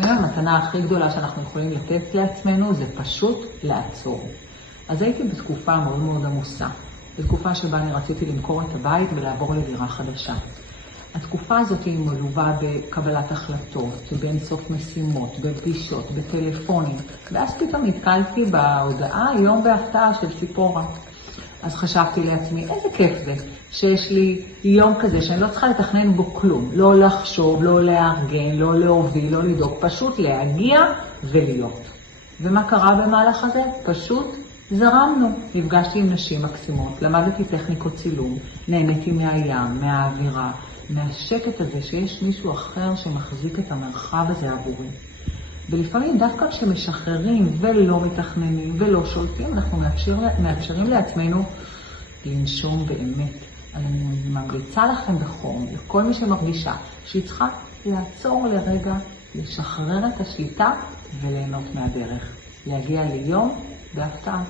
לפעמים המתנה הכי גדולה שאנחנו יכולים לתת לעצמנו זה פשוט לעצור. אז הייתי בתקופה מאוד מאוד עמוסה. בתקופה שבה אני רציתי למכור את הבית ולעבור לדירה חדשה. התקופה הזאת היא מלווה בקבלת החלטות, באינסוף משימות, בפגישות, בטלפונים. ואז פתאום נתקלתי בהודעה יום בהפתעה של ציפורה. אז חשבתי לעצמי, איזה כיף זה שיש לי יום כזה שאני לא צריכה לתכנן בו כלום. לא לחשוב, לא לארגן, לא להוביל, לא לדאוג, פשוט להגיע ולהיות. ומה קרה במהלך הזה? פשוט זרמנו. נפגשתי עם נשים מקסימות, למדתי טכניקות צילום, נהניתי מהים, מהאווירה, מהשקט הזה שיש מישהו אחר שמחזיק את המרחב הזה עבורי. ולפעמים דווקא כשמשחררים ולא מתכננים ולא שולטים, אנחנו מאפשרים לעצמנו לנשום באמת. אני ממליצה לכם בחום, לכל מי שמרגישה שהיא צריכה לעצור לרגע, לשחרר את השליטה וליהנות מהדרך. להגיע ליום בהפתעה.